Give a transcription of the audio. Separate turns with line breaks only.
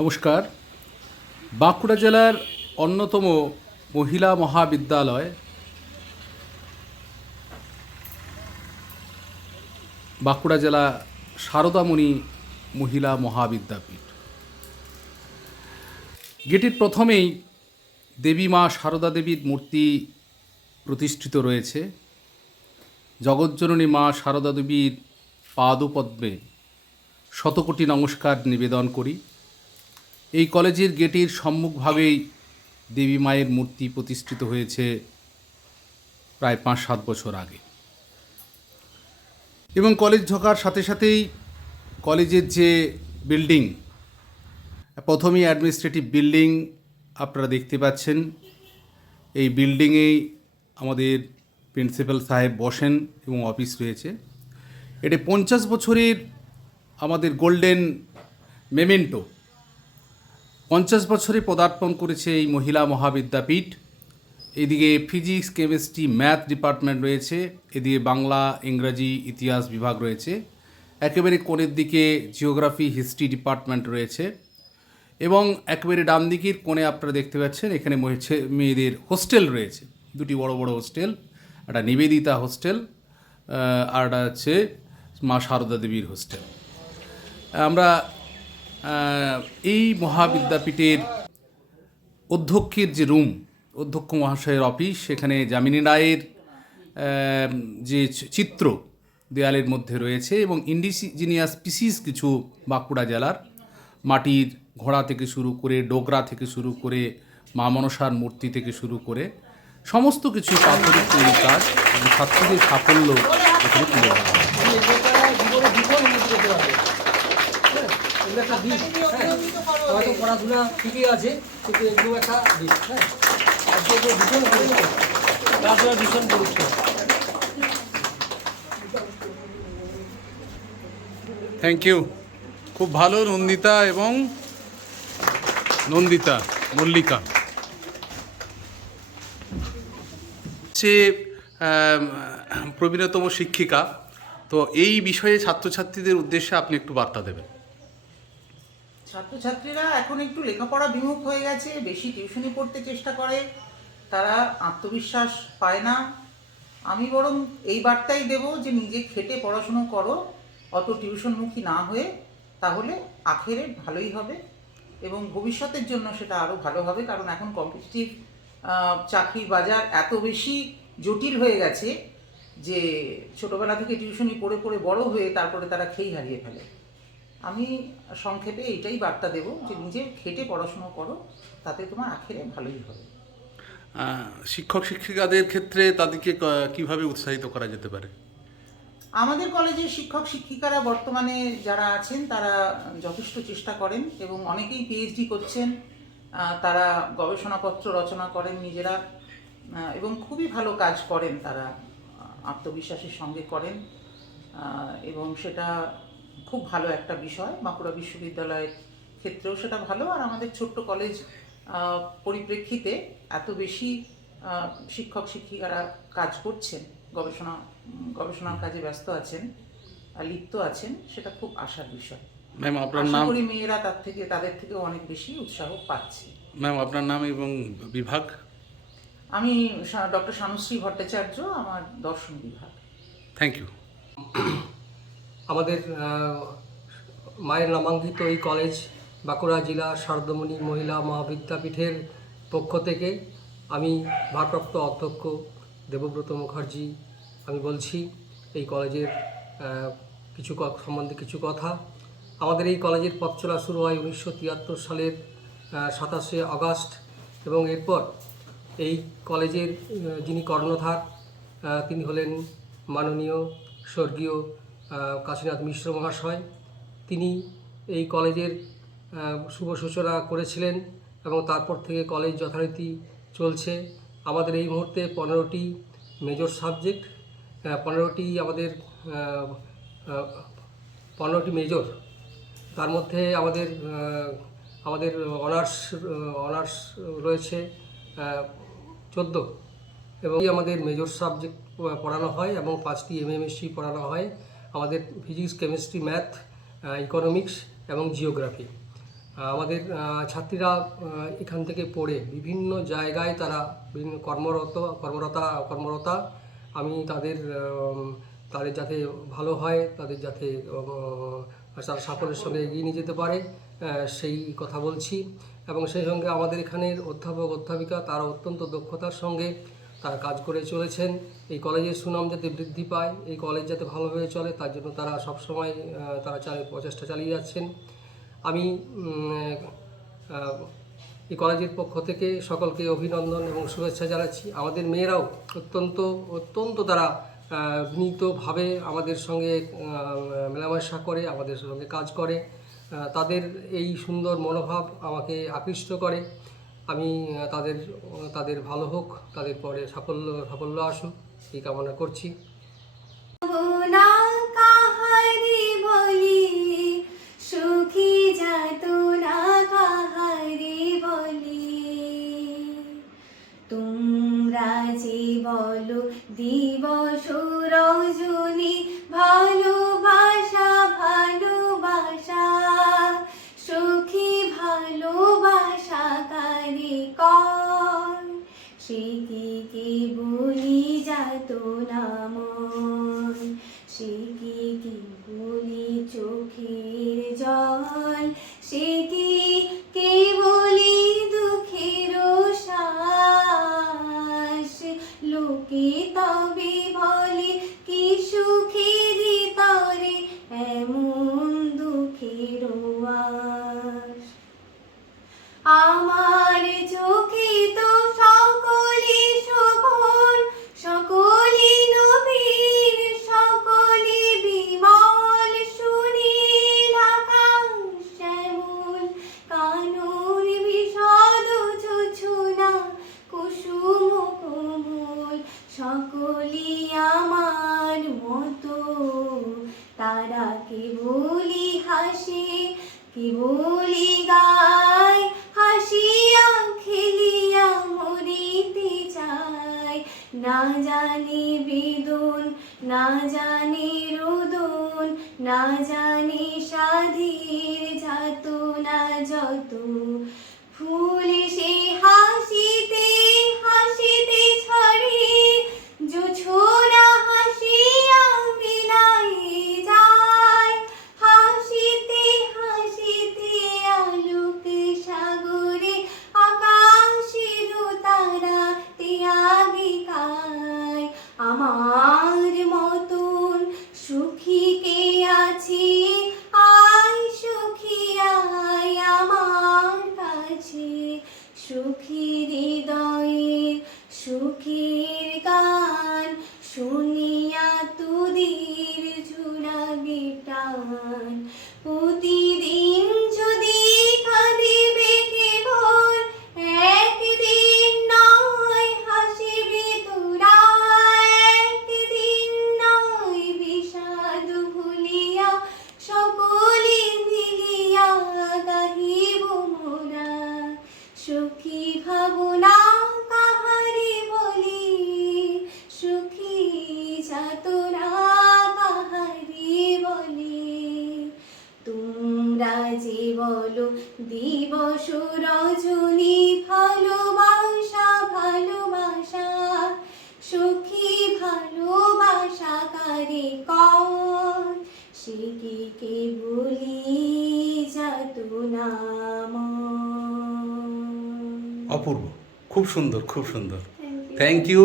নমস্কার। বাঁকুড়া জেলার অন্যতম মহিলা মহাবিদ্যালয় বাঁকুড়া জেলা সারদামণি মহিলা মহাবিদ্যাপীঠ। গেটের প্রথমেই দেবী মা সারদা দেবীর মূর্তি প্রতিষ্ঠিত রয়েছে। জগজ্জননী মা সারদা দেবীর পাদপদ্মে শতকোটি নমস্কার নিবেদন করি। এই কলেজের গেটের সম্মুখভাবেই দেবী মায়ের মূর্তি প্রতিষ্ঠিত হয়েছে প্রায় পাঁচ সাত বছর আগে। এবং কলেজ ঢোকার সাথে সাথেই কলেজের যে বিল্ডিং, প্রথমেই অ্যাডমিনিস্ট্রেটিভ বিল্ডিং আপনারা দেখতে পাচ্ছেন। এই বিল্ডিংয়েই আমাদের প্রিন্সিপাল সাহেব বসেন এবং অফিস রয়েছে। এটি পঞ্চাশ বছরের আমাদের গোল্ডেন মেমেন্টো পঞ্চাশ বছরে পদার্পণ করেছে এই মহিলা মহাবিদ্যাপীঠ। এদিকে ফিজিক্স, কেমিস্ট্রি, ম্যাথ ডিপার্টমেন্ট রয়েছে। এদিকে বাংলা, ইংরাজি, ইতিহাস বিভাগ রয়েছে। একেবারে কোণের দিকে জিওগ্রাফি, হিস্ট্রি ডিপার্টমেন্ট রয়েছে। এবং একেবারে ডান দিকের কোণে আপনারা দেখতে পাচ্ছেন, এখানে মেয়েদের হোস্টেল রয়েছে। দুটি বড় বড় হোস্টেল, একটা নিবেদিতা হোস্টেল আর একটা হচ্ছে মা সারদা দেবীর হোস্টেল। আমরা এই মহাবিদ্যাপীঠের অধ্যক্ষের যে রুম, অধ্যক্ষ মহাশয়ের অফিস, সেখানে যামিনী রায়ের যে চিত্র দেয়ালের মধ্যে রয়েছে এবং ইন্ডিজিনিয়াস স্পিসিস কিছু বাঁকুড়া জেলার মাটির ঘোড়া থেকে শুরু করে ডোগরা থেকে শুরু করে, মা মনসার মূর্তি থেকে শুরু করে, সমস্ত কিছু পাথরের তৈরি কাজ ছাত্রীদের সাফল্য এখানে তুলে ধরা হয়।
হয়তো পড়াশোনা ঠিকই আছে, কিন্তু এগুলো একটা দিক হ্যাঁ। আজকে এগুলো ভীষণ পরিষ্কার ভীষণ পরিষ্কার।
থ্যাংক ইউ খুব ভালো নন্দিতা এবং নন্দিতা, মল্লিকা। সে প্রবীণতম শিক্ষিকা। তো এই বিষয়ে ছাত্রছাত্রীদের উদ্দেশ্যে আপনি একটু বার্তা দেবেন।
ছাত্রছাত্রীরা এখন একটু লেখাপড়া বিমুখ হয়ে গেছে, বেশি টিউশনি পড়তে চেষ্টা করে, তারা আত্মবিশ্বাস পায় না। আমি বরং এই বার্তাই দেব যে নিজে খেটে পড়াশুনো করো, অত টিউশনমুখী না হয়ে, তাহলে আখেরে ভালোই হবে এবং ভবিষ্যতের জন্য সেটা আরও ভালো হবে, কারণ এখন কম্পিটিটিভ চাকরির বাজার এত বেশি জটিল হয়ে গেছে যে ছোটবেলা থেকে টিউশনি পড়ে পড়ে বড় হয়ে তারপরে তারা খেই হারিয়ে ফেলে। আমি সংক্ষেপে এটাই বার্তা দেব যে নিজে খেটে পড়াশুনো করো তাতে তোমার আখেরে ভালোই হবে।
শিক্ষক শিক্ষিকাদের ক্ষেত্রে তাদেরকে কীভাবে উৎসাহিত করা যেতে পারে?
আমাদের কলেজে শিক্ষক শিক্ষিকারা বর্তমানে যারা আছেন তারা যথেষ্ট চেষ্টা করেন এবং অনেকেই পিএইচডি করছেন। তারা গবেষণাপত্র রচনা করেন নিজেরা এবং খুবই ভালো কাজ করেন তারা আত্মবিশ্বাসের সঙ্গে করেন। এবং সেটা খুব ভালো একটা বিষয়। বাঁকুড়া বিশ্ববিদ্যালয়ের ক্ষেত্রেও সেটা ভালো। আর আমাদের ছোট্ট কলেজ পরিপ্রেক্ষিতে এত বেশি শিক্ষক শিক্ষিকারা কাজ করছেন গবেষণা গবেষণার কাজে ব্যস্ত আছেন লিপ্ত আছেন সেটা খুব আশার বিষয়।
ম্যাম আপনার নাম?
করি মেয়েরা তার থেকে তাদের থেকেও অনেক বেশি উৎসাহ পাচ্ছে।
ম্যাম আপনার নাম এবং বিভাগ?
আমি ডক্টর শানুশ্রী ভট্টাচার্য আমার দর্শন বিভাগ।
থ্যাংক ইউ
আমাদের মায়ের নামাঙ্কিত এই কলেজ বাঁকুড়া জেলা সারদমণি মহিলা মহাবিদ্যাপীঠের পক্ষ থেকে আমি ভারপ্রাপ্ত অধ্যক্ষ দেবব্রত মুখার্জি, আমি বলছি এই কলেজের কিছু সম্বন্ধে কিছু কথা। আমাদের এই কলেজের পথ চলা শুরু হয় উনিশশো তিয়াত্তর সালের সাতাশে আগস্ট এবং এরপর এই কলেজের যিনি কর্ণধার তিনি হলেন মাননীয় স্বর্গীয় কাশীনাথ মিশ্র মহাশয়। তিনি এই কলেজের শুভ সূচনা করেছিলেন এবং তারপর থেকে কলেজ যথারীতি চলছে। আমাদের এই মুহূর্তে পনেরোটি মেজর সাবজেক্ট পনেরোটি আমাদের পনেরোটি মেজর তার মধ্যে আমাদের আমাদের অনার্স অনার্স রয়েছে চোদ্দ। এবং আমাদের মেজর সাবজেক্ট পড়ানো হয় এবং পাঁচটি এম এমএমএসসি পড়ানো হয়। আমাদের ফিজিক্স কেমিস্ট্রি ম্যাথ ইকোনমিক্স এবং জিওগ্রাফি আমাদের ছাত্রীরা এখান থেকে পড়ে বিভিন্ন জায়গায় তারা বিভিন্ন কর্মরত, কর্মরতা কর্মরতা, আমি তাদের তাদের যাতে ভালো হয়, তাদের যাতে তারা সাফল্যের সঙ্গে এগিয়ে নিয়ে যেতে পারে সেই কথা বলছি। এবং সেই সঙ্গে আমাদের এখানের অধ্যাপক, অধ্যাপিকা, তারা অত্যন্ত দক্ষতার সঙ্গে তারা কাজ করে চলেছেন। এই কলেজের সুনাম যাতে বৃদ্ধি পায় এই কলেজ যাতে ভালোভাবে চলে তার জন্য তারা সবসময় তারা চালিয়ে প্রচেষ্টা চালিয়ে যাচ্ছেন। আমি এই কলেজের পক্ষ থেকে সকলকে অভিনন্দন এবং শুভেচ্ছা জানাচ্ছি। আমাদের মেয়েরাও অত্যন্ত অত্যন্ত তারা আহ, বিনীতভাবে আমাদের সঙ্গে মেলামেশা করে আমাদের সঙ্গে কাজ করে। তাদের এই সুন্দর মনোভাব আমাকে আকৃষ্ট করে। আমি তাদের তাদের ভালো হোক তাদের পরে সাফল্য সাফল্য আসুক এই কামনা করছি।
সকলি আমার মতো। তারা কে বলি হাসে, কি বলি গায়? হাসিয়া খেলিয়া মরিতে চায়। না জানি বেদন, না জানি রোদন, না জানি সুখী ভাবনা কাহারে বলি? সুখী যাতনা কাহারে বলি? তোমরা যে বলো দিবস রজনী
অপূর্ব। খুব সুন্দর খুব সুন্দর। Thank you